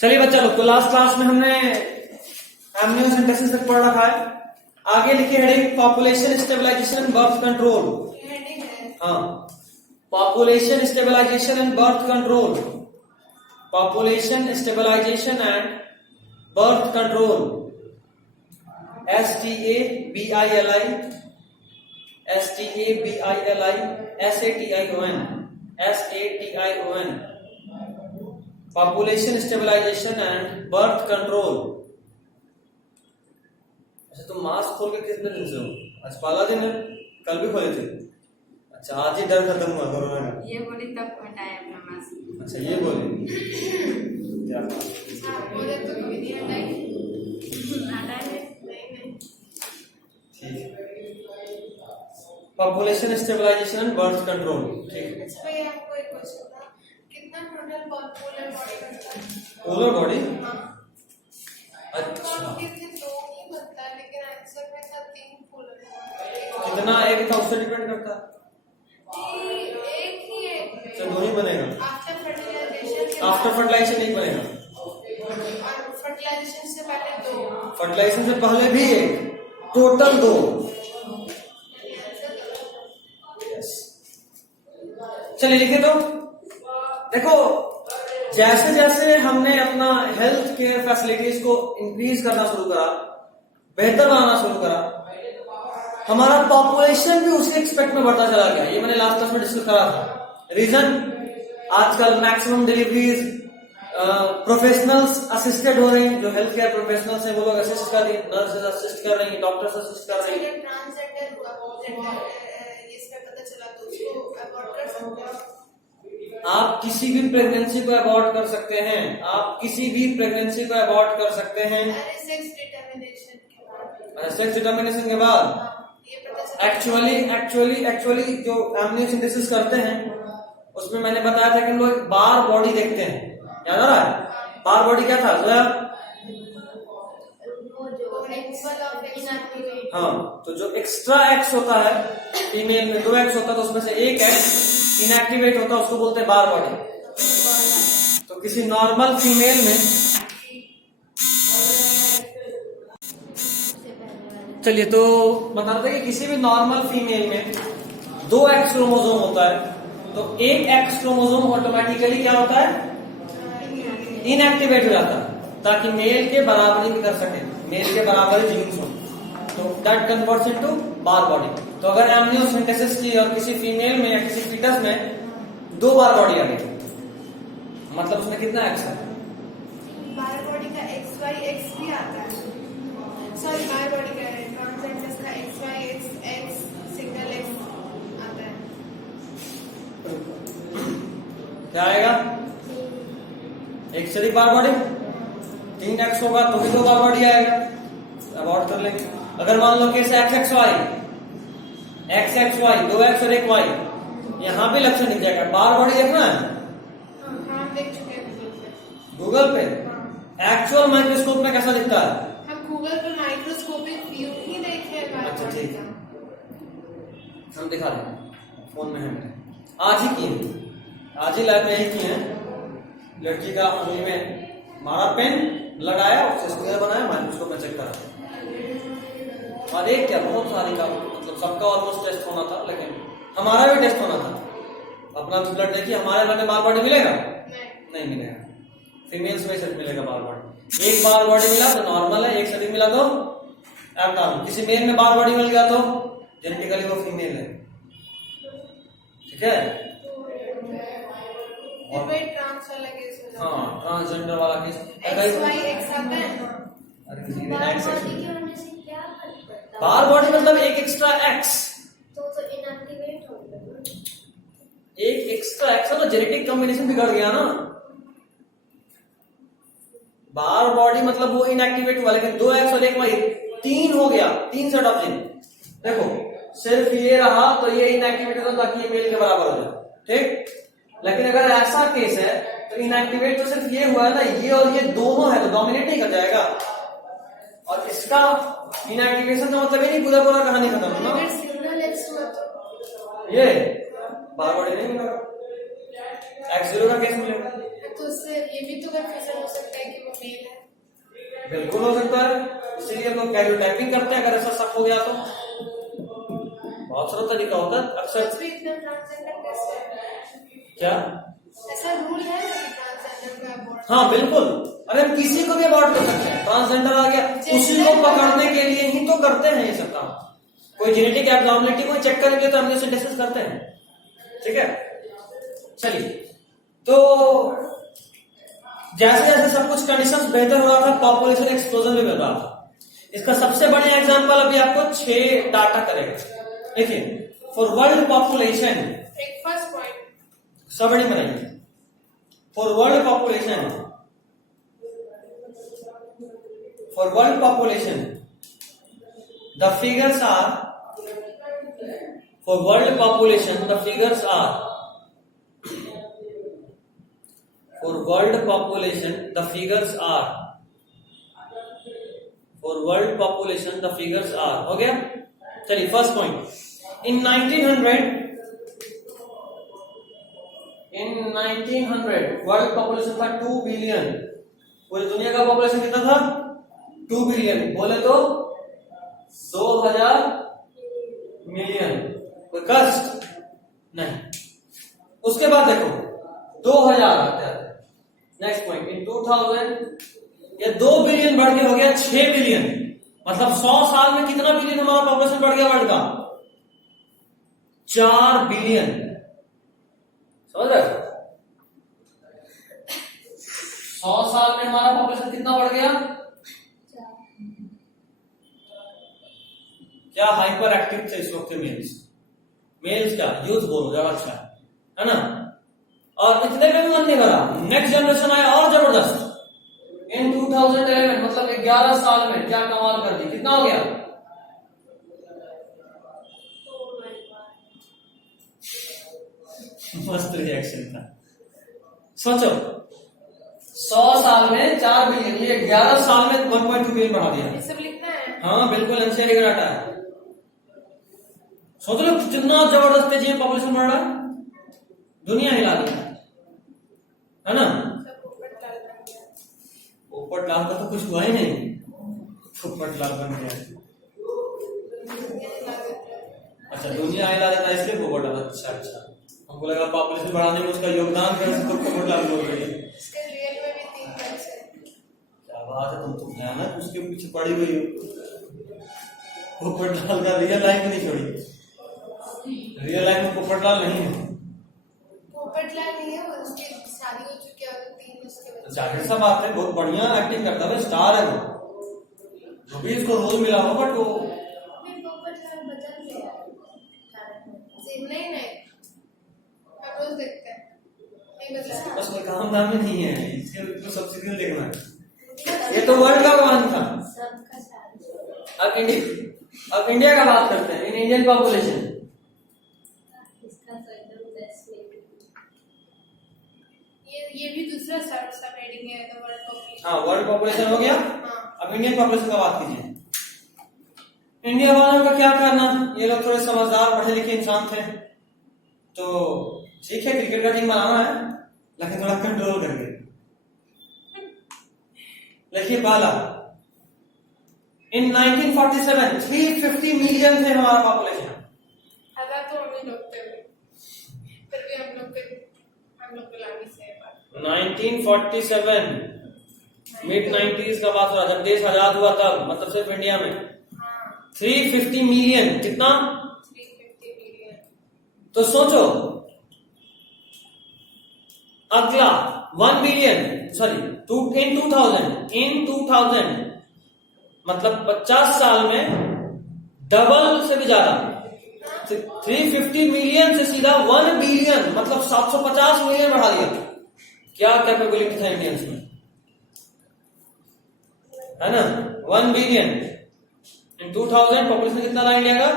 चलिए बच्चा लोग, तो लास्ट क्लास में हमने एमनियोसेंटेसिस तक पढ़ रखा है। आगे लिखे heading population stabilization and birth control. हाँ, population stabilization and birth control, population stabilization and birth control, STABILI, STABILI, population stabilization and birth control. अच्छा, तुम मास्क खोल के कितने दिन से हो? आज पहला दिन है, कल भी खोले थे। अच्छा, आज ही डर खत्म हुआ कोरोना का। ये बोली तब हटाया अपना मास्क। अच्छा, ये बोली क्या बोले तो कभी नहीं हटाई। हटाए नहीं। ठीक है, population stabilization and birth control. ठीक है। अच्छा भैया, आपको एक क्वेश्चन था, कितना टोटल पोलर बॉडी बनता है? Polar body? हाँ। अच्छा, तो कितने दो ही बनता है, लेकिन आंसर में था 3 पोलर बॉडी। कितना एक था उससे डिपेंड करता है। एक ही है। अच्छा, दो ही बनेगा। After fertilisation. आफ्टर फर्टिलाइजेशन एक बनेगा, और फर्टिलाइजेशन से पहले 2। फर्टिलाइजेशन से पहले भी एक, टोटल 2। चलिए लिखे तो देखो, जैसे जैसे हमने अपना हेल्थ केयर फैसिलिटीज को इंक्रीज करना शुरू करा, बेहतर बनाना शुरू करा, हमारा पॉपुलेशन भी उसी एक्सपेक्ट में बढ़ता चला गया। ये मैंने लास्ट क्लास में डिस्कस करा था। रीजन, आजकल मैक्सिमम डिलीवरीज प्रोफेशनल्स असिस्टेड हो रही हैं। जो हेल्थ केयर प्रोफेशनल्स हैं वो लोग असिस्ट कर रही हैं, नर्सेज असिस्ट कर रही हैं, डॉक्टर्स असिस्ट कर रही हैं। ट्रांसजेंडर हुआ, इसका पता चला तो उसको अबॉर्ट कर सकते हो। आप किसी भी प्रेगनेंसी को अबॉर्ट कर सकते हैं, आप किसी भी प्रेगनेंसी को अबॉर्ट कर सकते हैं। सेक्स डिटर्मिनेशन के बाद, सेक्स डिटर्मिनेशन के बाद ये पता चला। एक्चुअली जो एमनियोसेंटेसिस करते हैं उसमें मैंने बताया था कि हम लोग बार बॉडी देखते हैं। याद आ रहा है? बार बॉडी क्या था? हाँ, तो जो एक्स्ट्रा एक्स होता है फीमेल में, 2 एक्स होता है, तो उसमें से एक एक्स इनएक्टिवेट होता है, उसको बोलते हैं बार बॉडी। तो किसी नॉर्मल फीमेल में, चलिए तो बताते हैं कि किसी भी नॉर्मल फीमेल में 2 एक्स क्रोमोसोम होता है, तो एक एक्स क्रोमोसोम ऑटोमेटिकली क्या होता है? इनएक्टिवेट हो जाता है, ताकि मेल के बराबरी भी कर सके, मेल के बराबर जीन्स हो, तो that converts into bar body. तो अगर एमनियोसेंटेसिस की और किसी फीमेल में या किसी फीटस में 2 बार बॉडी आ गई, मतलब उसमें कितना एक्स है? बार बॉडी का XY भी आता है। सॉरी, बार बॉडी का ट्रांसजेंडर्स का XY सिंगल X आता है। क्या आएगा? एक से अधिक बार बॉडी, 3 एक्स होगा तो भी 2 बार बॉडी आएगा, अबॉर्ट कर लेंगे। अगर मान लो कैसे XXY, 2 एक्स और 1 वाई, यहाँ भी लक्षण दिख जाएगा। बार बॉडी देखना है? हाँ, देख चुके हैं गूगल पे। एक्चुअल माइक्रोस्कोप में कैसा दिखता है? हम गूगल पर माइक्रोस्कोपिक व्यू ही देखे हैं। अच्छा, ठीक है, हम दिखा देंगे, फोन में है मेरे। आज ही की है, आज ही लैब में ही की है। लड़की का उंगली में मारा पेन, लगाया, उससे स्क्वायर बनाया, माइक्रोस्कोप में चेक करा। और एक क्या, बहुत सारी का, मतलब सबका ऑलमोस्ट टेस्ट होना था, लेकिन हमारा भी टेस्ट होना था। अपना ब्लड देखिए, हमारे ब्लड में बार बॉडी मिलेगा? नहीं मिलेगा। फीमेल्स में सिर्फ मिलेगा बार बॉडी। एक बार बॉडी मिला तो नॉर्मल है, एक से अधिक मिला तो एब्नॉर्मल। किसी मेल में बार बॉडी मिल गया तो जेनेटिकली वो फीमेल है। ठीक है? ट्रांस वाला केस हो जाता है। हाँ, ट्रांसजेंडर वाला केस। XY आता है। बार बॉडी मतलब एक एक्स्ट्रा एक्स, तो इनएक्टिवेट हो गया। एक एक्स्ट्रा एक्स है तो जेनेटिक कॉम्बिनेशन बिगड़ गया ना। बार बॉडी मतलब वो इनएक्टिवेट हुआ, लेकिन 2 एक्स और 1 वाई 3 हो गया, 3 सेट ऑफ जीन। देखो, सिर्फ ये रहा तो ये इनएक्टिवेट होता ताकि ये मेल के बराबर हो जाए। ठीक, लेकिन अगर ऐसा केस है तो इनएक्टिवेट तो सिर्फ ये हुआ है ना, ये और ये दोनों है तो डोमिनेट नहीं कर जाएगा। और इसका इनएक्टिवेशन का मतलब ही नहीं, पूरा कहानी खत्म है ना। सिंगल एक्स तो ये बार बॉडी नहीं मिलेगा, X0 का केस मिलेगा। तो उससे ये भी तो कंफ्यूजन हो सकता है कि वो मेल है। बिल्कुल हो सकता है, इसीलिए लोग कैरियोटाइपिंग करते हैं अगर ऐसा शक हो गया तो। बहुत सारा तरीका होता है अक्सर। भी इतना ट्रांसजेंडर कैसे है? क्या ऐसा रूल है कि ट्रांसजेंडर को अबॉर्ट? हाँ बिल्कुल, अरे हम किसी को भी अबॉर्ट कर सकते हैं। ट्रांसजेंडर आ गया, उसी को पकड़ने के लिए ही तो करते हैं ये सब काम। कोई जेनेटिक एब्नॉर्मलिटी को चेक करने के लिए तो एमनियोसेंटेसिस करते हैं, ठीक है। चलिए, तो जैसे जैसे सब कुछ कंडीशंस बेहतर हो रहा था, पॉपुलेशन एक्सप्लोजन भी मिल रहा था। इसका सबसे बढ़िया एग्जांपल अभी आपको 6 डाटा करेगा। देखिए, फॉर वर्ल्ड पॉपुलेशन, एक फर्स्ट पॉइंट सब बड़ी बनाइए। For world population, for world population the figures are, for world population the figures are, for world population the figures are, for world population the figures are, हो गया। चलिए first point, in 1900 world population था 2 billion. पूरी दुनिया का population कितना था? 2 billion. बोले तो 2000 मिलियन। कोई कष्ट नहीं। उसके बाद देखो 2000 आता है। नेक्स्ट पॉइंट, इन 2000 ये 2 बिलियन बढ़ के हो गया 6 बिलियन। मतलब 100 साल में कितना बिलियन हमारा पॉपुलेशन बढ़ गया वर्ल्ड का? 4 बिलियन। समझ रहे? 100 साल में हमारा पॉपुलेशन कितना बढ़ गया? क्या हाइपर एक्टिव थे इस वक्त के मेल्स? मेल्स क्या, यूथ बोलो ज्यादा अच्छा है ना। और इतने में भी मन नहीं भरा, नेक्स्ट जनरेशन आया और जबरदस्त। इन 2011 मतलब 11 साल में क्या कमाल कर दी। कितना हो गया? मस्त रिएक्शन था। सोचो 100 साल में 4 बिलियन, ये 11 साल में 1.2 बिलियन बढ़ा दिया। ये सब लिखना है? हाँ बिल्कुल, एनसीआरटी का डाटा है। सोच लो कितना जबरदस्त तेजी में पॉपुलेशन बढ़ रहा है, दुनिया हिला दी है ना। पोपट लाल का तो कुछ हुआ ही नहीं, पोपट लाल बन गया। अच्छा, दुनिया हिला देता है इसलिए पोपट लाल। अच्छा अच्छा, हमको लगा पॉपुलेशन बढ़ाने में उसका योगदान है तो पोपट लाल बोल रही है। इसके रियल में भी 3 पैसे। क्या बात है, तुम तो भयानक उसके पीछे पड़ी हुई हो। पोपट लाल का रियल लाइफ नहीं छोड़ी, रियल लाइफ में पोपट लाल नहीं है। पोपटलाल नहीं है, उसकी शादी हो चुकी है और 3 उसके बच्चे। जाहिर सा बात है, बहुत बढ़िया एक्टिंग करता है, स्टार है वो, जो भी इसको रोल मिला हो। बट वो पोपटलाल बदल गया। नहीं हम रोज देखते हैं, नहीं बदला। बस कोई काम धाम में नहीं है, इसके तो सब सीरियल देखना है। ये तो वर्ल्ड का कहानी था। अब इंडिया का बात करते हैं। इन इंडियन पॉपुलेशन, ये भी दूसरा सब हेडिंग है, तो वर्ल्ड पॉपुलेशन। हाँ वर्ल्ड पॉपुलेशन हो गया। हाँ। अब इंडियन पॉपुलेशन का बात कीजिए। इंडिया वालों का क्या करना, ये लोग थोड़े समझदार पढ़े लिखे इंसान थे, तो ठीक है क्रिकेट का टीम बनाना है लेकिन थोड़ा कंट्रोल करके। देखिए पहला, इन 1947 350 मिलियन थे हमारा पॉपुलेशन। हजार तो हम ही लोग थे, फिर भी हम लोग को लागी से 1947 मिड 90s का बात हो रहा, जब देश आजाद हुआ तब, मतलब सिर्फ इंडिया में 350 मिलियन। कितना? 350 मिलियन। तो सोचो अगला 1 बिलियन, सॉरी इन 2000 मतलब 50 साल में डबल से भी ज्यादा, 350 मिलियन से सीधा 1 बिलियन मतलब 750 मिलियन बढ़ा दिया। क्या कैपेबिलिटी था इंडियंस में, है ना। 1 बिलियन इन 2000 पॉपुलेशन कितना था इंडिया का?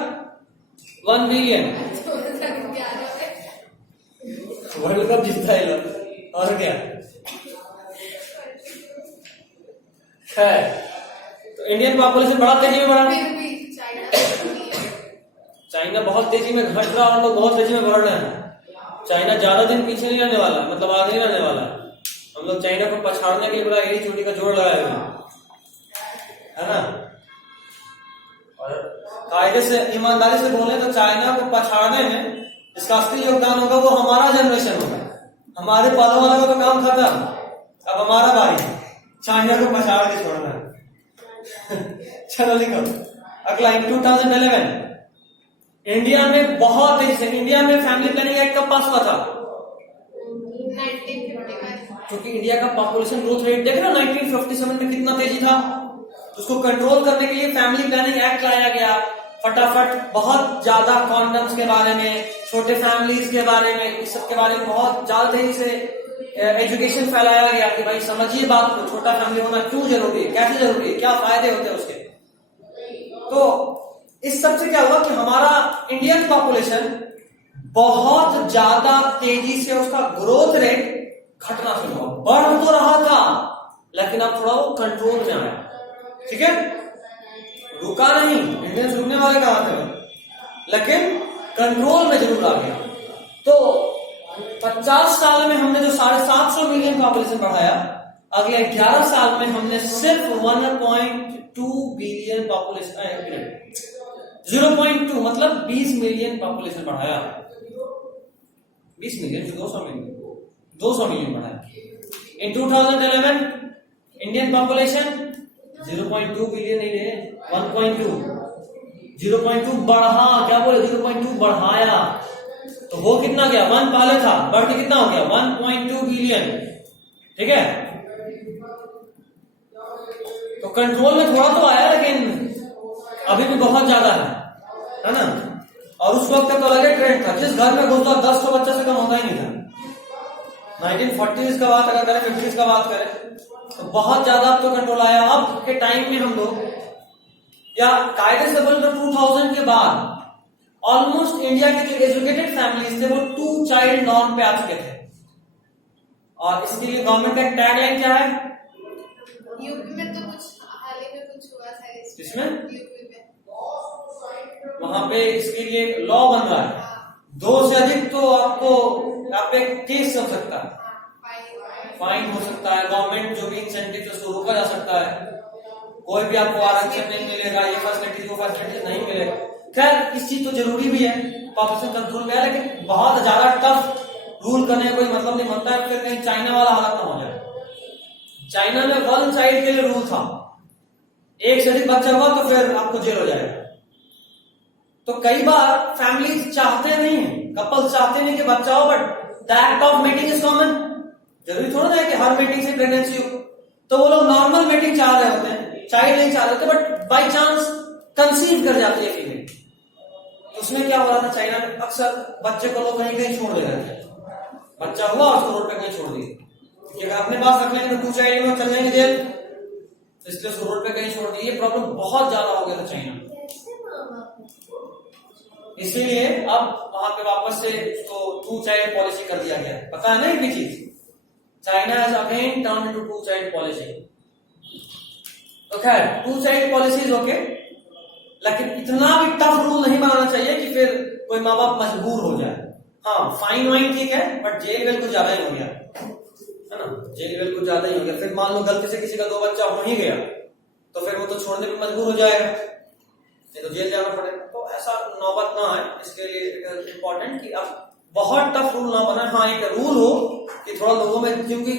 1 बिलियन। वर्ल्ड कप जीतता है लोग, और क्या है। तो इंडियन पॉपुलेशन बड़ा तेजी में बढ़ा, फिर भी चाइना बहुत तेजी में घट रहा और लोग बहुत तेजी में बढ़ रहे हैं। चाइना ज्यादा दिन पीछे नहीं रहने वाला, मतलब आगे नहीं रहने वाला। हम लोग चाइना को पछाड़ने के लिए बड़ा एड़ी चोटी का जोड़ लगाए हुए है ना। और कायदे से ईमानदारी से बोले तो चाइना को पछाड़ने में इसका असली योगदान होगा वो हमारा जनरेशन होगा। हमारे पालों वालों का तो काम खत्म, अब हमारा बारी चाइना को पछाड़ के छोड़ना है। चलो लिखो अगला। इन 2011 इंडिया में बहुत तेजी से, इंडिया में फैमिली प्लानिंग एक्ट कब पास हुआ था? 1951। क्योंकि इंडिया का पॉपुलेशन ग्रोथ रेट देख रहे हो 1957 में कितना तेजी था। उसको कंट्रोल करने के लिए फैमिली प्लानिंग एक्ट लाया गया। फटाफट बहुत ज्यादा कॉन्डम्स के बारे में, छोटे फैमिलीज के बारे में, इस सब के बारे में बहुत ज्यादा तेजी से एजुकेशन फैलाया गया कि भाई समझिए बात को, छोटा फैमिली होना क्यों जरूरी है, कैसे जरूरी है, क्या फायदे होते हैं उसके। तो इस सब से क्या हुआ कि हमारा इंडियन पॉपुलेशन बहुत ज्यादा तेजी से उसका ग्रोथ रेट घटना शुरू हुआ। बढ़ तो रहा था लेकिन अब थोड़ा वो कंट्रोल में आया। ठीक है, रुका नहीं, इंडियंस रुकने वाले कहां थे, लेकिन कंट्रोल में जरूर आ गया। तो 50 साल में हमने जो 750 मिलियन पॉपुलेशन बढ़ाया, अगले 11 साल में हमने सिर्फ 1.2 बिलियन पॉपुलेशन, 0.2 मतलब 20 मिलियन पॉपुलेशन बढ़ाया। 20 मिलियन 200 मिलियन बढ़ाया। इन 2011 इंडियन पॉपुलेशन 0.2 बिलियन नहीं रहे, 1.2, 0.2 बढ़ा, क्या बोले 0.2 बढ़ाया। तो वो कितना गया, 1 पहले था, बढ़ के कितना हो गया 1.2 बिलियन। ठीक है, तो कंट्रोल में थोड़ा तो आया लेकिन अभी भी बहुत ज्यादा है ना। और उस वक्त तो अलग ट्रेंड था, जिस घर में घुसता 10 तो बच्चा से कम होता ही नहीं था। 1940s का बात अगर करें, 50s का बात करें तो बहुत ज्यादा अब तो कंट्रोल आया। अब के टाइम में हम लोग, या कायदे से बोले तो 2000 के बाद ऑलमोस्ट इंडिया के जो एजुकेटेड फैमिलीज थे वो 2 चाइल्ड नॉर्म पे आ चुके थे। और इसके लिए गवर्नमेंट का टैगलाइन क्या है? यूपी में तो कुछ हाल ही में कुछ हुआ था किसमें? यूपी में, वहां पे इसके लिए लॉ बन रहा है। 2 से अधिक तो आपको आप पे केस चल सकता है, फाइन हो सकता है, गवर्नमेंट जो भी इंसेंटिव है उसको रोका जा सकता है, कोई भी आपको आरक्षण नहीं मिलेगा, ये फैसिलिटीज वो फैसिलिटीज नहीं मिलेगा। खैर इस चीज तो जरूरी भी है, पॉपुलेशन कंट्रोल में है, लेकिन बहुत ज्यादा टफ रूल करने का कोई मतलब नहीं बनता है, फिर कहीं चाइना वाला हालत ना हो जाए। चाइना में 1 चाइल्ड के लिए रूल था, 1 से अधिक बच्चा हुआ तो फिर आपको जेल हो जाएगा। तो कई बार फैमिली चाहते नहीं है, कपल चाहते नहीं कि बच्चा हो, but the act of mating is common. जरूरी थोड़ा है कि हर मेटिंग से प्रेगनेंसी हो, तो वो लोग नॉर्मल मेटिंग चाह रहे होते हैं, चाइल्ड नहीं चाह रहे होते, बट बाई चांस कंसीव कर जाती है फीमेल। तो उसमें क्या हो रहा था, चाइना में अक्सर बच्चे को लोग कहीं कहीं छोड़ दे रहे थे। बच्चा हुआ उसको रोड पे कहीं छोड़ दिए, क्योंकि अपने पास रख लेंगे तो 2 चाइल्ड में चल जाएंगे जेल, इसलिए उसको रोड पे कहीं छोड़ दिए। ये प्रॉब्लम बहुत ज्यादा हो गया था चाइना में, इसीलिए अब वहां पे वापस से उसको 2 चाइल्ड पॉलिसी कर दिया गया। पता है ना एक भी चीज, China has again turn into 2 child policy. तो खैर 2 चाइल्ड पॉलिसी ओके, लेकिन इतना भी टफ रूल नहीं बनाना चाहिए कि फिर कोई माँ बाप मजबूर हो जाए। हाँ फाइन वाइन ठीक है, बट जेल वेल कुछ ज्यादा ही हो गया है ना, जेल वेल कुछ ज्यादा ही हो गया। फिर मान लो गलती से किसी का 2 बच्चा हो ही गया तो फिर वो तो छोड़ने पे मजबूर हो जाएगा, नहीं तो जेल जाना पड़ेगा। तो ऐसा नौबत ना है, इसके लिए इम्पोर्टेंट कि अब बहुत टफ रूल ना बनाए। हाँ एक रूल हो कि थोड़ा लोगों में, क्योंकि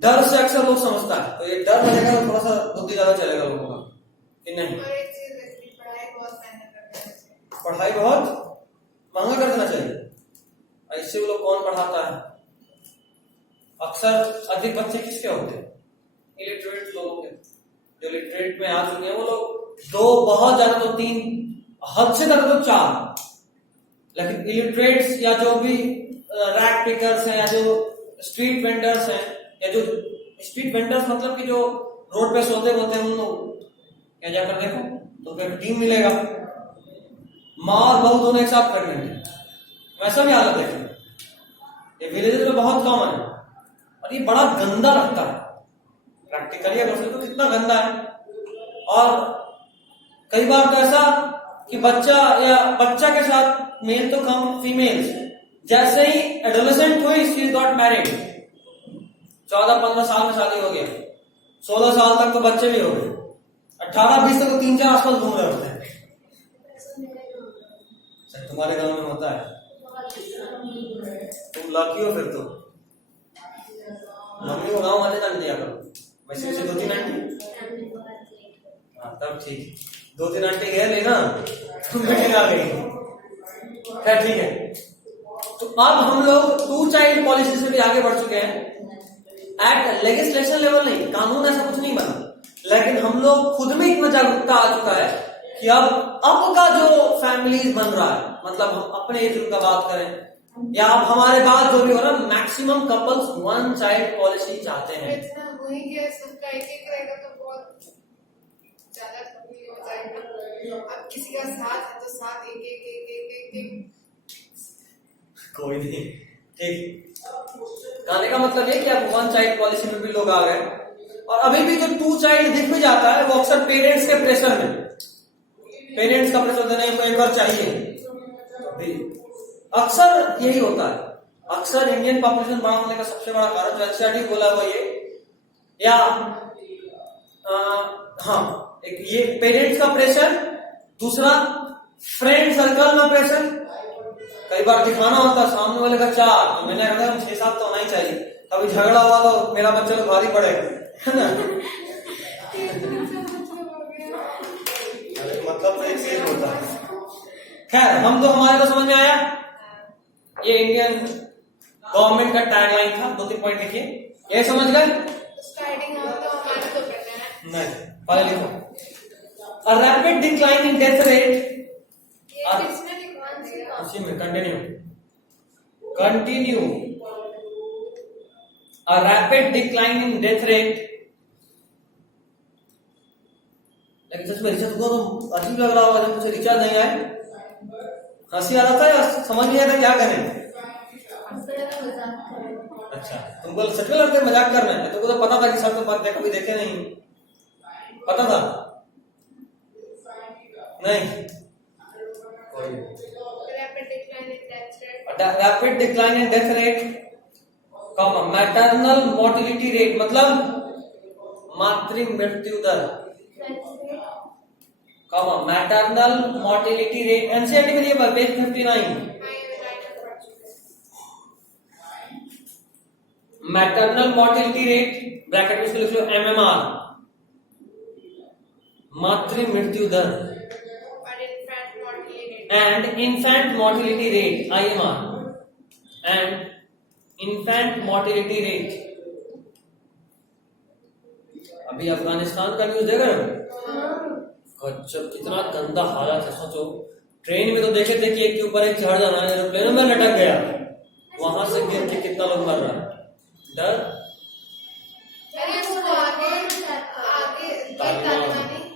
डर से अक्सर लोग समझता है, तो ये डर रहेगा तो थोड़ा सा बुद्धि ज्यादा चलेगा लोगों का कि नहीं। और एक चीज है कि पढ़ाई बहुत महंगा कर देना चाहिए, पढ़ाई बहुत महंगा कर देना चाहिए। ऐसे वो लोग कौन पढ़ाता है? अक्सर अधिक बच्चे किसके होते हैं? इलिटरेट लोगों के। जो लिटरेट में आ चुके हैं वो लोग 2, बहुत ज्यादा तो 3, हद से ज्यादा तो 4, लेकिन इलिटरेट्स या जो भी रैक पिकर्स हैं, या जो स्ट्रीट वेंडर्स हैं, या जो स्ट्रीट वेंडर्स मतलब कि जो रोड पे सोते होते हैं, उन लोग क्या जाकर देखो तो फिर टीम मिलेगा। माँ और बहू दोनों एक साथ प्रेग्नेंट है, वैसा भी हालत देखें। ये विलेजेस में बहुत कॉमन है और ये बड़ा गंदा लगता है प्रैक्टिकली अगर सोचो तो कितना गंदा है। और कई बार तो ऐसा कि बच्चा के साथ मेल तो कम, फीमेल्स जैसे ही एडोलेसेंट हुई शी गॉट मैरिड, 14-15 साल में शादी हो गया, 16 साल तक तो बच्चे भी हो गए, 18-20 तक तो 3-4 आसपास घूम रहे होते हैं। अच्छा, तुम्हारे गांव में होता है, तुम लकी हो फिर तो। मम्मी को गाँव आने जाने दिया करो। वैसे 2-3 आंटी, हाँ तब ठीक, 2-3 आंटी गए नहीं ना, तुम मीटिंग आ गई। खैर ठीक है, तो अब हम लोग 2 चाइल्ड पॉलिसी से भी आगे बढ़ चुके हैं। एट लेजिस्लेशन लेवल नहीं, कानून ऐसा कुछ नहीं बना, लेकिन हम लोग खुद में इतना जागरूकता आ चुका है कि अब का जो फैमिलीज बन रहा है, मतलब हम अपने एज ग्रुप का बात करें या अब हमारे बाद जो भी हो रहा है, मैक्सिमम कपल्स 1 चाइल्ड पॉलिसी चाहते हैं। इतना हो ही गया, सबका एक रहेगा तो बहुत ज्यादा तकलीफ हो जाएगा। अब किसी का साथ है तो साथ एक कोई नहीं, ठीक। कहने का मतलब ये कि अब 1 चाइल्ड पॉलिसी में भी लोग आ गए, और अभी भी जो 2 चाइल्ड दिख भी जाता है वो अक्सर पेरेंट्स के प्रेशर में, पेरेंट्स का प्रेशर देने को एक बार चाहिए, अक्सर यही होता है। अक्सर इंडियन पॉपुलेशन बड़ा होने का सबसे बड़ा कारण जो एनसीईआरटी बोला हुआ ये, या हाँ, एक ये पेरेंट्स का प्रेशर, दूसरा फ्रेंड सर्कल में प्रेशर। कई बार दिखाना होता है सामने वाले का 4, तो मैंने कहा 6-7 तो होना ही चाहिए, कभी झगड़ा हुआ तो मेरा बच्चा तो भारी पड़ेगा, है ना। मतलब एक चीज होता है। खैर, हम तो हमारे को समझ में आया, ये इंडियन गवर्नमेंट का टैगलाइन था। 2-3 पॉइंट लिखिए, ये समझ गए? स्टार्टिंग हो तो हमारे को करना है। नहीं, पहले लिखो, a rapid decline in death rate. ये किसने लिखवान दिया? उसी में continue, a rapid decline in death rate. लेकिन सच में रिचार्ज को तो अजीब लग रहा होगा जब मुझे रिचार्ज नहीं आए, हंसी आ रहा था या समझ नहीं आया था क्या करें। अच्छा, तुमको सच में लगता है मजाक कर रहे हैं? तुमको तो पता था कि सब तो कभी देखे नहीं, पता था? नहीं, rapid decline in death rate, maternal mortality rate मतलब मातृ मृत्यु दर, मैटरनल मोर्टिलिटी रेट। एनसीईआरटी में दिया page 59, maternal mortality rate bracket में इसको लिख लो MMR, मातृ मृत्यु दर, and infant mortality rate IMR, and infant mortality rate. अभी अफगानिस्तान का न्यूज देख रहे हो? गजब, कितना गंदा हालत है। सोचो, ट्रेन में तो देखे थे कि एक के ऊपर एक चढ़ जाना है, एरोप्लेन में लटक गया, वहां से गिर के कितना लोग मर रहा है। डर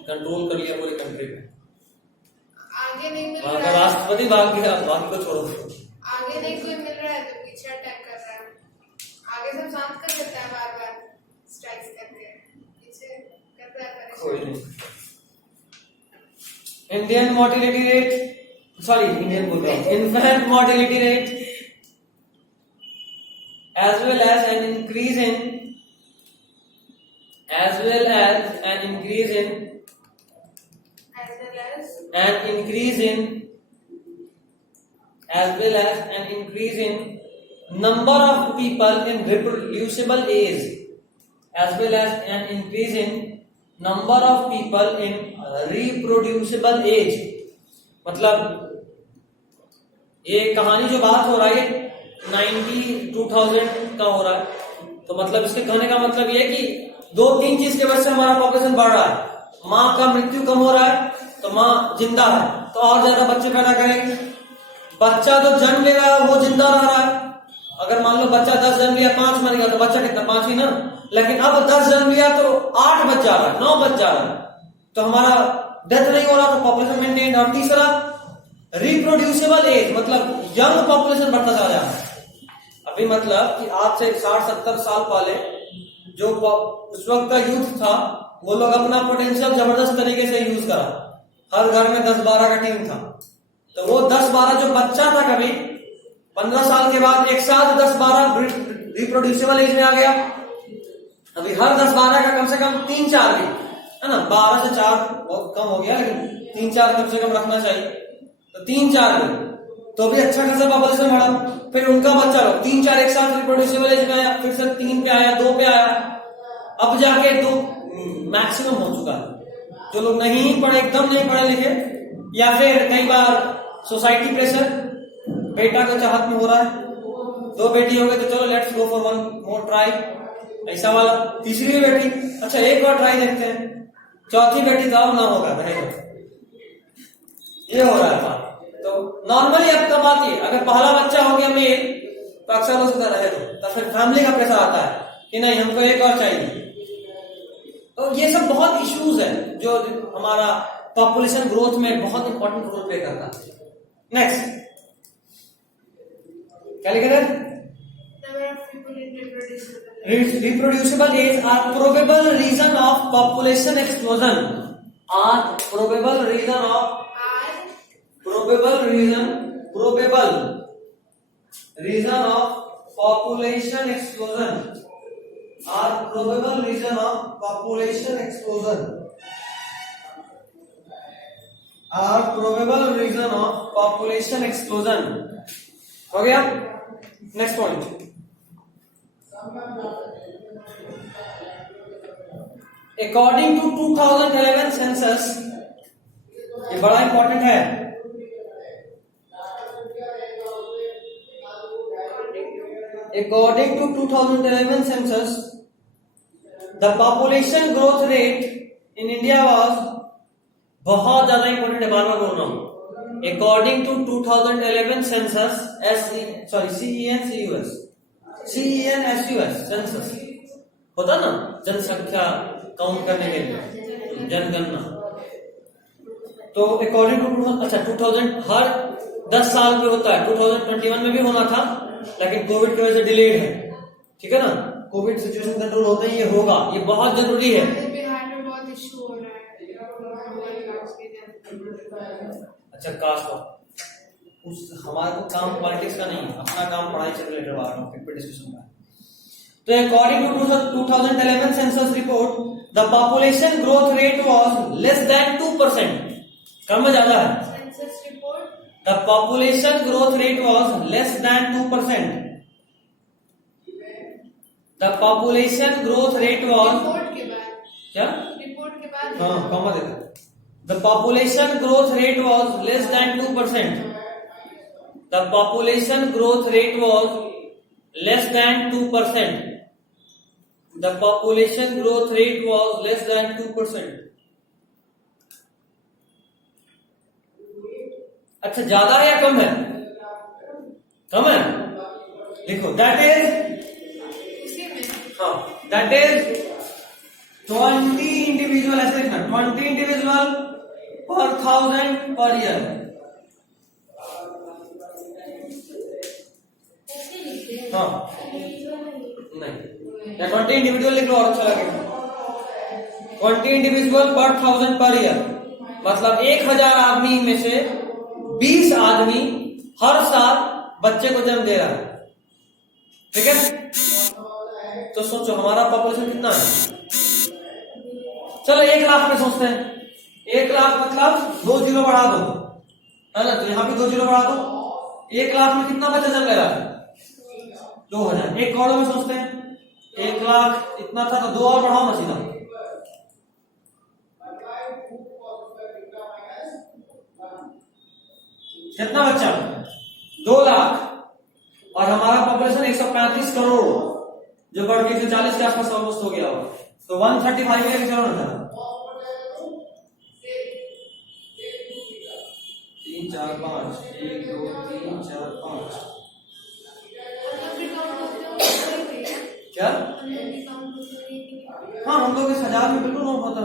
कंट्रोल कर लिया पूरी कंट्री में, आगे नहीं मिल वहां रहा का है, राष्ट्रपति भाग गया, बाकी को छोड़ो। आगे नहीं कोई मिल रहा है तो पीछे अटैक कर रहा है, आगे सब शांत कर देता है बार बार स्ट्राइक्स करके, पीछे करता है कोई नहीं। Indian mortality rate, sorry Indian बोल रहा हूं, infant mortality rate as well as an increase in as well as an increase in number of people in reproducible age, as well as an increase in number of people in reproducible age। मतलब ये कहानी जो बात हो रहा है 2000 का हो रहा है, तो मतलब इसके कहने का मतलब ये है कि 2-3 चीज के वजह से हमारा पॉपुलेशन बढ़ रहा है। माँ का मृत्यु कम हो रहा है, तो माँ जिंदा है तो और ज्यादा बच्चे पैदा करेगी। बच्चा तो जन्म ले रहा है वो जिंदा रह रहा है, अगर मान लो बच्चा 10 जन्म लिया 5 मर गया तो बच्चा कितना 5 ही ना, लेकिन अब 10 जन्म लिया तो 8 बच जा रहा है, 9 बच जा रहा है, तो हमारा डेथ नहीं हो रहा, तो पॉपुलेशन मेंटेन। और तीसरा रिप्रोड्यूसिबल एज, मतलब यंग पॉपुलेशन बढ़ता जा रहा है। अभी मतलब कि आज से 60-70 साल पहले जो उस वक्त का यूथ था वो लोग अपना पोटेंशियल जबरदस्त तरीके से यूज करा, हर घर में 10-12 का टीम था, तो वो 10-12 जो बच्चा था कभी 15 साल के बाद एक साथ 10-12 रिप्रोड्यूसिबल एज में आ गया, अभी हर 10-12 का कम से कम 3-4 भी, है ना, 12 से 4 बहुत कम हो गया, लेकिन 3-4 कम से कम रखना चाहिए। तो 3-4 भी तो भी अच्छा खासा पॉपुलेशन बढ़ा। फिर उनका बच्चा लोग 3-4 एक साथ रिप्रोड्यूसिबल एज में आया, फिर से 3 पे आया, 2 पे आया, अब जाके 2 मैक्सिमम हो चुका है। जो लोग नहीं पढ़े, एकदम नहीं पढ़े लिखे, या फिर कई बार सोसाइटी प्रेशर, बेटा को चाहत में हो रहा है, 2 बेटी हो गई तो चलो let's go for 1 more try, ऐसा वाला। तीसरी बेटी, अच्छा एक और ट्राई देखते हैं, चौथी बेटी तो अब ना होगा, रहेगा, ये हो रहा है। तो नॉर्मली अब तब आती है, अगर पहला बच्चा हो गया मेल तो अक्सर हो सकता रहे, तो फिर फैमिली का प्रेशर आता है कि नहीं हमको एक और चाहिए। तो ये सब बहुत इश्यूज है जो हमारा पॉपुलेशन ग्रोथ में बहुत इंपॉर्टेंट रोल प्ले करता है। नेक्स्ट क्या लिखा है? Number of people in reproducible. Reproducible age are probable reason of population explosion. Are probable reason of probable reason of population explosion. Are probable reason of population explosion. Are probable reason of population explosion. हो गया? Next point, according to 2011 census, ये बड़ा important है, according to 2011 census the population growth rate in India was, बहुत ज्यादा important है, बार बार बोल रहा हूं, according to 2011 census, CEN-SUS census होता ना, जनसंख्या काउंट करने के लिए, जनगणना। तो अकॉर्डिंग टू, अच्छा 2000 हर 10 साल पे होता है, 2021 में भी होना था लेकिन कोविड की वजह से डिलेड है, ठीक है ना, कोविड सिचुएशन कंट्रोल होते ही ये होगा, ये बहुत जरूरी है। बिहार में बहुत इशू हो रहा है। अच्छा कास्ट का उस हमारा तो काम पॉलिटिक्स का नहीं, अपना काम पढ़ाई से रिलेटेड आ रहा हूँ, फिर डिस्कशन का। तो according to 2011 census report the population growth rate was less than 2%, कम में ज्यादा है। Census report, the population growth rate was less than 2%, the population growth rate was, report के बाद, क्या रिपोर्ट के बाद, हाँ कॉमा देता, the population growth rate was less than 2%. The population growth rate was less than 2%. The population growth rate was less than 2%. अच्छा ज्यादा है या कम है? कम है, लिखो that is, उसी में हाँ that is 20 इंडिविजुअल, ऐसे लिखना 20 इंडिविजुअल per 1000 per year। हाँ नहीं, या 20 इंडिविजुअल लिख लो और अच्छा लगेगा। 20 इंडिविजुअल पर 1000 पर ईयर, मतलब 1000 आदमी में से 20 आदमी हर साल बच्चे को जन्म दे रहा है, ठीक है। तो सोचो हमारा पॉपुलेशन कितना है, चलो 1 लाख में सोचते हैं, 1 लाख मतलब 2 जीरो बढ़ा दो, है ना, तो यहां भी 2 जीरो बढ़ा दो, 1 लाख में कितना बच्चा जन्म ले रहा है? 2000। 1 करोड़ में सोचते हैं, 1 लाख इतना था तो 2 और बढ़ाओ ना सीधा, कितना बच्चा? 2 लाख, और हमारा पॉपुलेशन 135 करोड़, जो बढ़ के 140 के आसपास ऑलमोस्ट हो गया होगा, तो 135 लेके चलो ना, 3 4 5 1 2 3 4 5, क्या? हाँ हम लोग इस 1000 में बिल्कुल नोट होता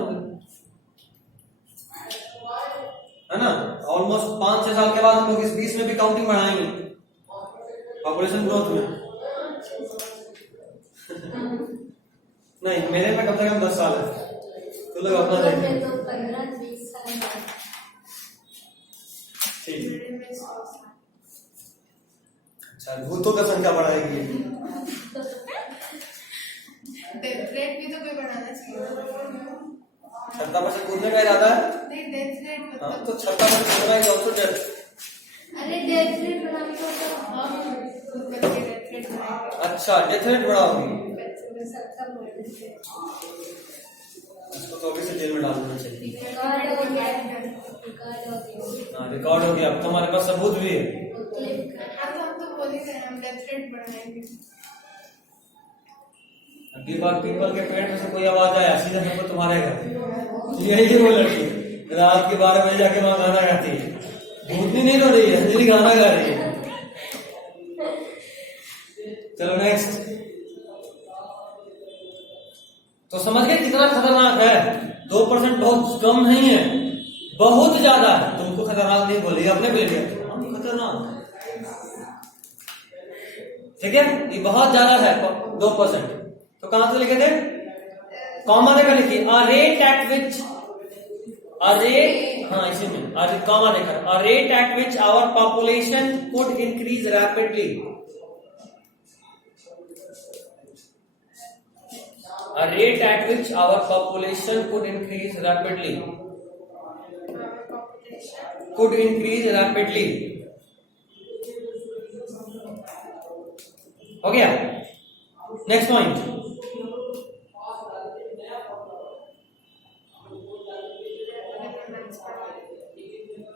है ना, ऑलमोस्ट 5-6 साल के बाद हम लोग इस 20 में भी काउंटिंग बढ़ाएंगे पॉपुलेशन ग्रोथ में। नहीं मेरे में कम से कम 10 साल है, तो लोग अपना देखें। तो 15-20 साल ठीक, अच्छा भूतों का संख्या बढ़ाएगी। डेथ रेट भी तो कोई बढ़ाना चाहिए। छत्ता पर से कूदने का इरादा है? नहीं, डेथ रेट हाँ, मतलब तो छत्ता पर से कूदना है ऑल्सो डेथ। अरे डेथ रेट बढ़ाने को तो हम बच्चे डेथ रेट बढ़ाएंगे। अच्छा, डेथ रेट बढ़ाओगी, बच्चों में 70 मरने से इसको तो अभी से जेल में डाल देना चाहिए। रिकॉर्ड हो गया है। हाँ, रिकॉर्ड हो गया, अब तुम्हारे पास सबूत भी है। हाँ, तो हम तो बोल ही रहे हैं, हम डेथ रेट बढ़ाएंगे। अगली बार पीपल के पेड़ में से कोई आवाज आया, सीधा नंबर तुम्हारे घर। यही वो लड़की रात के 12 बजे जाके वहां गाना गाती है, भूतनी नहीं रो रही है, अंजलि गाना गा रही है। चलो नेक्स्ट। तो समझ गए कितना खतरनाक है? 2% बहुत कम नहीं है, बहुत ज्यादा है। तुमको खतरनाक नहीं बोली, अपने बोल लिया हम खतरनाक, ठीक है? ये बहुत ज्यादा है 2%। तो कहां से लिखे थे? कॉमा देखा लिखिए, a rate at which, a rate, हाँ इसी में कॉमा देखा, a rate at which our population could increase rapidly, a rate at which our population could increase rapidly, could increase rapidly, हो गया? नेक्स्ट पॉइंट,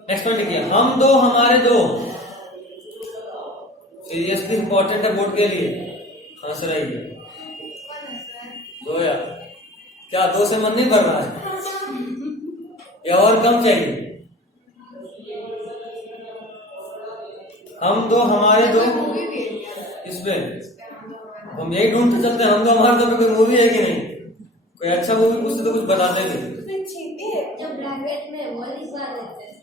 नेक्स्ट पॉइंट लिखिए, हम दो हमारे दो। सीरियसली इंपॉर्टेंट है बोर्ड के लिए, हंस रही है दो यार, क्या 2 से मन नहीं भर रहा है या और कम चाहिए? हम दो हमारे दो, मूवी भी है इसमें हम यही ढूंढते चलते हैं, हम दो हमारे दो पे कोई मूवी है कि नहीं? कोई अच्छा मूवी पूछते तो कुछ बताते भी। उसमें चींटी है। जो ब्रैकेट में वो लिखवा देते हैं।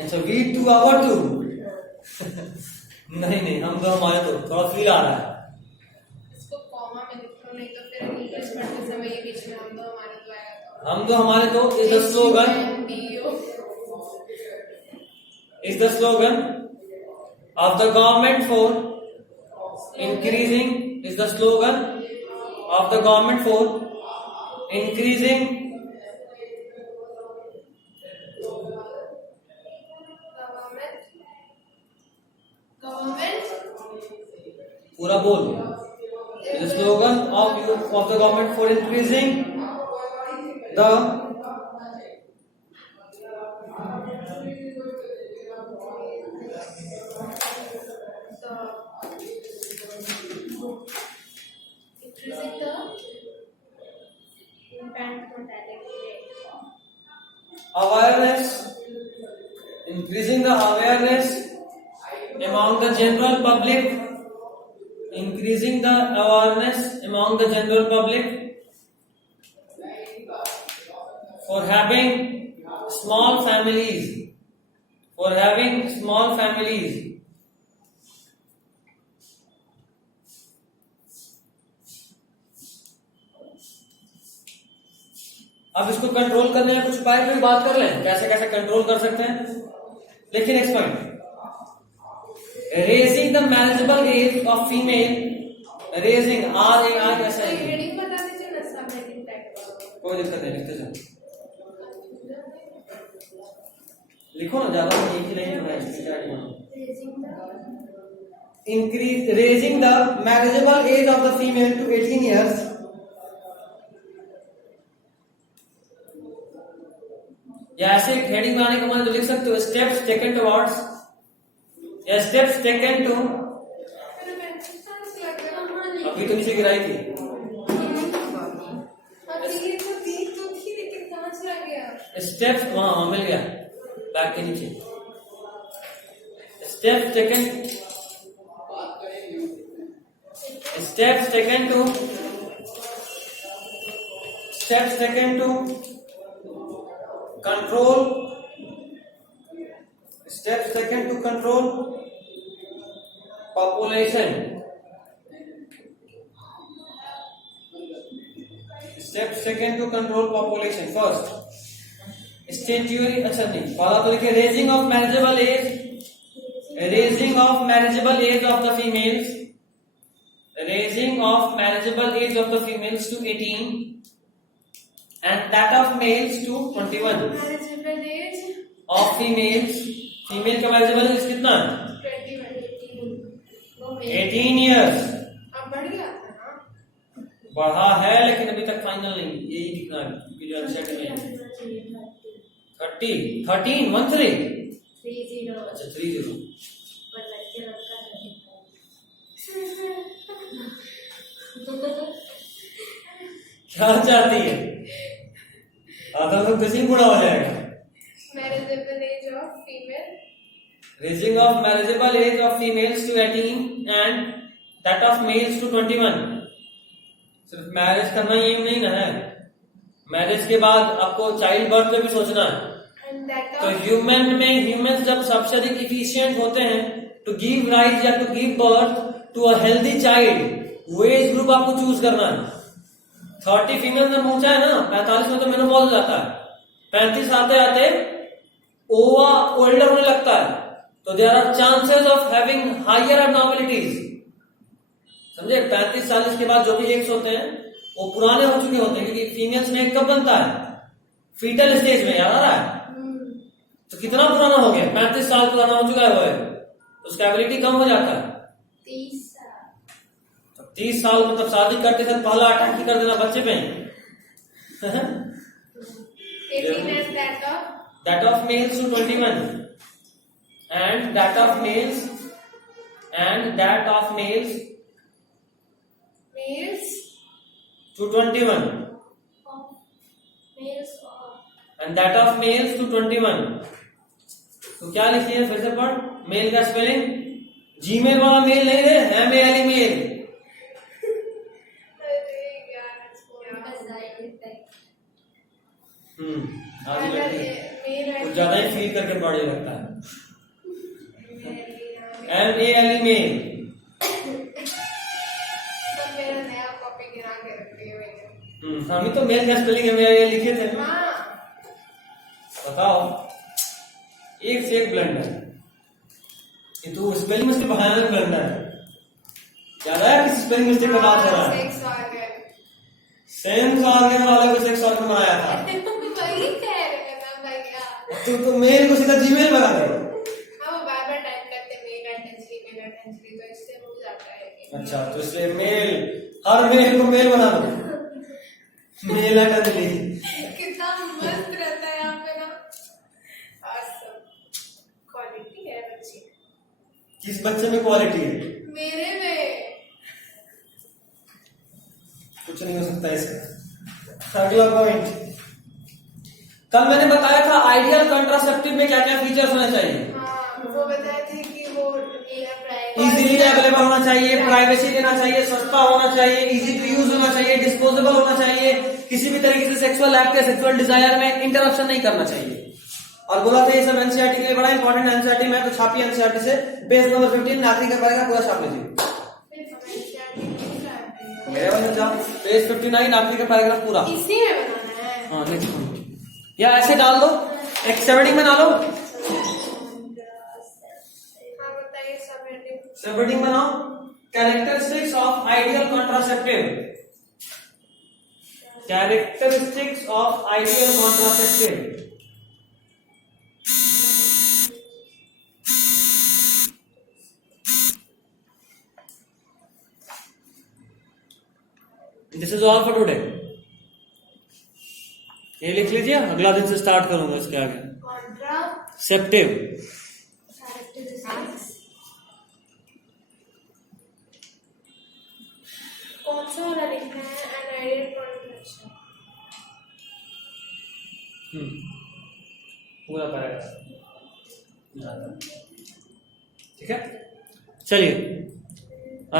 अच्छा, वी टू आवर टू नहीं नहीं, हम दो हमारे दो, थोड़ा फील आ रहा है। इसको कॉमा में लिखो, नहीं तो फिर इंग्लिश पढ़ते समय ये बीच में हम दो हमारे दो आएगा तो हम दो हमारे दो is the slogan, is the slogan of the government for increasing, is the slogan of the government for increasing government पूरा बोल, is the slogan of the government for increasing the increasing the infant mortality rate. awareness, increasing the awareness among the general public, increasing the awareness among the general public for having small families, for having small families. अब इसको control करने में कुछ उपाय की बात कर लें, कैसे कैसे कंट्रोल कर सकते हैं। देखिए next point, raising the marriageable age of female, raising RAI कैसा है? हेडिंग बता दीजिए ना, सब हेडिंग टैग कोई दिक्कत नहीं, लिखते जाओ, लिखो ना, ज्यादा एक ही लाइन है। Increase raising the marriageable age of the female to 18 years, या ऐसे हेडिंग बनाने के बाद तो लिख सकते हो स्टेप्स टेकन टुवर्ड्स, या स्टेप्स टेकन टू, अभी तो नीचे गिराई थी, स्टेप्स वहां मिल गया बैक के नीचे, steps taken, steps taken to, steps taken to control, steps taken to control population, steps taken to control population. First, statutory, अच्छा नहीं, पहला तो लिखे raising of manageable age, raising of manageable age of the females, raising of marriageable age of the females to 18 and that of males to 21 marriageable age of females, female का marriageable age कितना है? 18 years। अब बढ़ गया था ना? बढ़ा है लेकिन अभी तक फाइनल नहीं, यही दिखना है क्योंकि जो एनसेट में 13 अच्छा 30 क्या चाहती है? आधा तो किसी बुरा हो जाएगा। Marriageable age of female Raising of marriageable age of females to 18 and that of males to 21। सिर्फ मैरिज करना ही नहीं ना है, मैरिज के बाद आपको चाइल्ड बर्थ पे भी सोचना है। एंड दैट तो ऑफ ह्यूमंस जब सबसे अधिक इफिशिएंट होते हैं टू गिव राइज या to give birth to a healthy child, वो एज ग्रुप आपको चूज करना है। 30 फीमेल में पहुंचा है ना, 45 में तो मेनोपॉज हो जाता है, 35 आते आते ओवा ओल्डर होने लगता है, तो there are chances of having higher abnormalities. समझे? 35-40 के बाद जो भी एग्स होते हैं वो पुराने हो चुके होते हैं, क्योंकि फीमेल्स में कब बनता है? फीटल स्टेज में, याद आ रहा है? तो कितना पुराना हो गया? 35 साल पुराना हो चुका है वो, तो उसका एबिलिटी कम हो जाता है। 30 साल मतलब शादी करते समय पहला अटैक ही कर देना बच्चे पे। 18 and that of males to 21 and that of males males to 21 and that of males to 21। तो क्या लिखिए फिर से पढ़, मेल का स्पेलिंग जीमेल वाला मेल नहीं है, MALE मेल। कुछ ज्यादा ही फील करके पढ़ने लगता है। MALE male. मेरा नया कॉपी गिरा के रख दिए मैंने। हम ही तो मेल का स्पेलिंग MALE लिखे थे। हाँ बताओ, एक से एक ब्लंडर। ये तो स्पेलिंग मिस्टेक भयानक ब्लंडर है। याद आया किस स्पेलिंग मिस्टेक का बात हो रहा है? सेम ऑर्गन वाले को सेक्स ऑर्गन बनाया था। वही कह रहे था भैया। तो मेल को सीधा जीमेल बना दे। हाँ वो बार-बार टाइप करते मेल अटेंशली तो इससे हो जाता है कि अच्छा, तो इसलिए मेल, हर मेल को मेल बना दो, मेल अटेंशली। कितना मस्त रहता है यहाँ पे ना। और सब क्वालिटी है बच्चे। किस बच्चे में क्वालिटी है? मेरे में कुछ नहीं हो सकता इसका। अगला पॉइंट, कल मैंने बताया था आइडियल कंट्रासेप्टिव में क्या क्या फीचर्स होने चाहिए। हाँ वो बताए थे कि वो इजीली अवेलेबल होना चाहिए, प्राइवेसी देना चाहिए, सस्ता होना चाहिए, इजी टू यूज होना चाहिए, डिस्पोजेबल होना चाहिए, किसी भी तरीके से सेक्सुअल एक्ट या सेक्सुअल डिजायर में इंटरप्शन नहीं करना चाहिए। और बोला था ये सब एनसीईआरटी के लिए बड़ा इंपॉर्टेंट एनसीईआरटी में, तो छापिए एनसीईआरटी से पेज नंबर 15 आखिरी का पड़ेगा, पूरा छाप लीजिए। मेरे वाले जाओ पेज 59 आखिरी का पैराग्राफ पूरा इसी में बनाना है। हाँ नेक्स्ट, या ऐसे डाल दो, एक सबहेडिंग में डालो, हाँ बताइए सबहेडिंग बनाओ, characteristics of ideal contraceptive. Characteristics of ideal contraceptive. This is all for today. ये लिख लीजिए, अगला दिन से स्टार्ट करूंगा इसके आगे। कॉन्ट्रासेप्टिव कौन सा वाला लिखना है? अनआइडियल कॉन्ट्रासेप्शन। पूरा पैराग्राफ, ठीक है। चलिए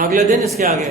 अगले दिन इसके आगे